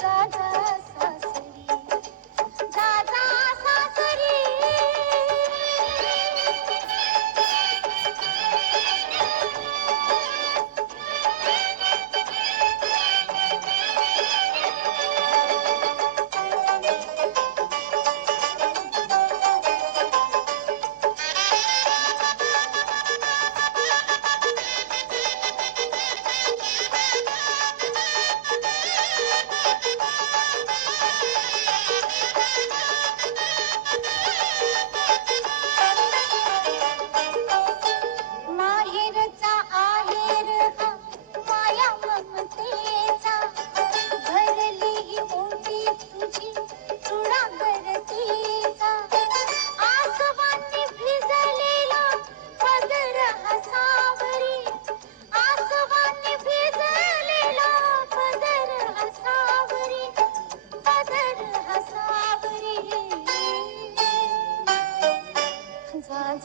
जाता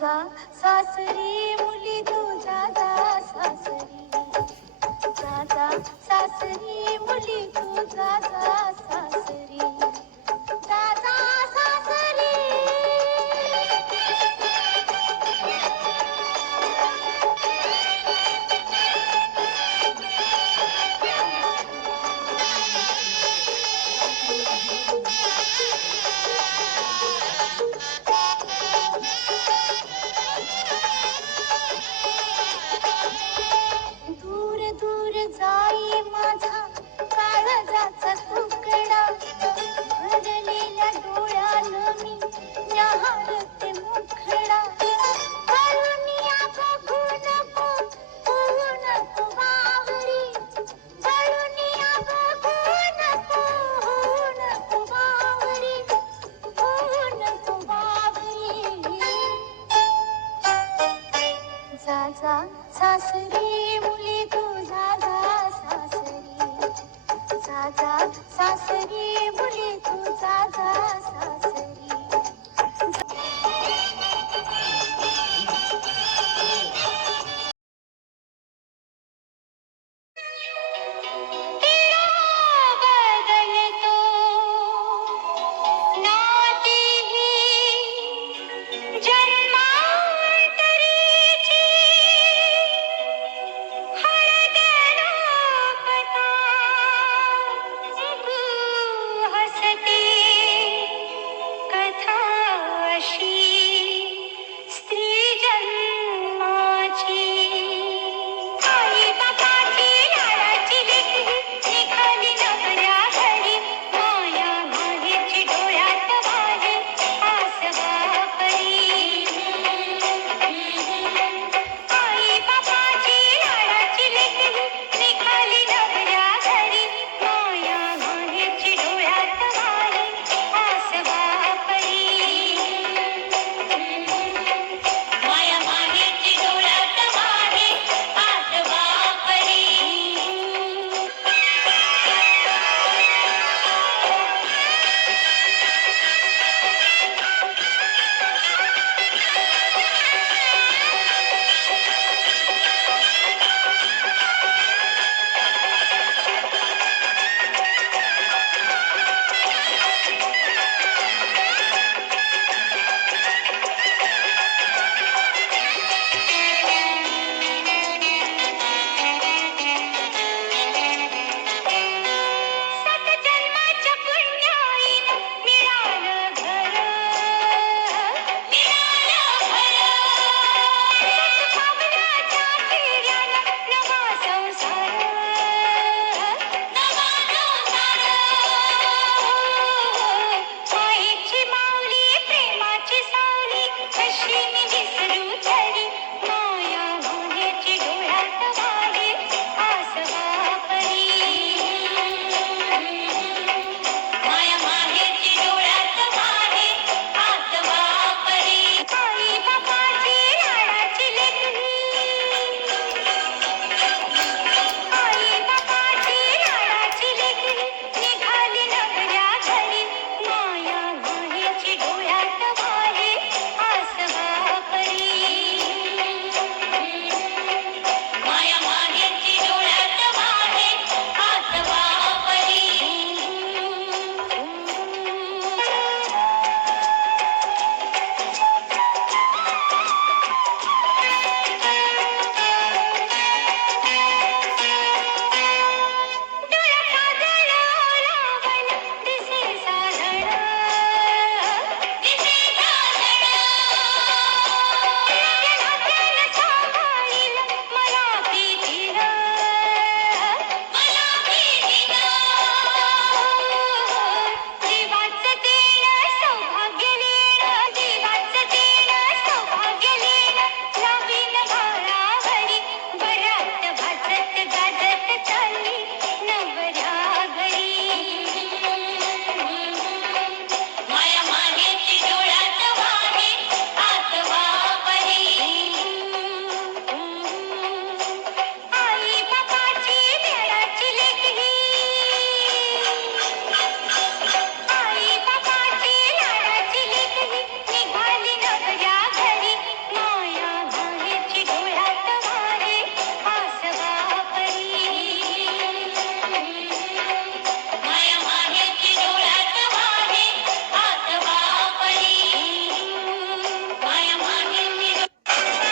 सासरी मुली तुझा जा सासरी. जा सासरी मुली तुझा जा सासरी.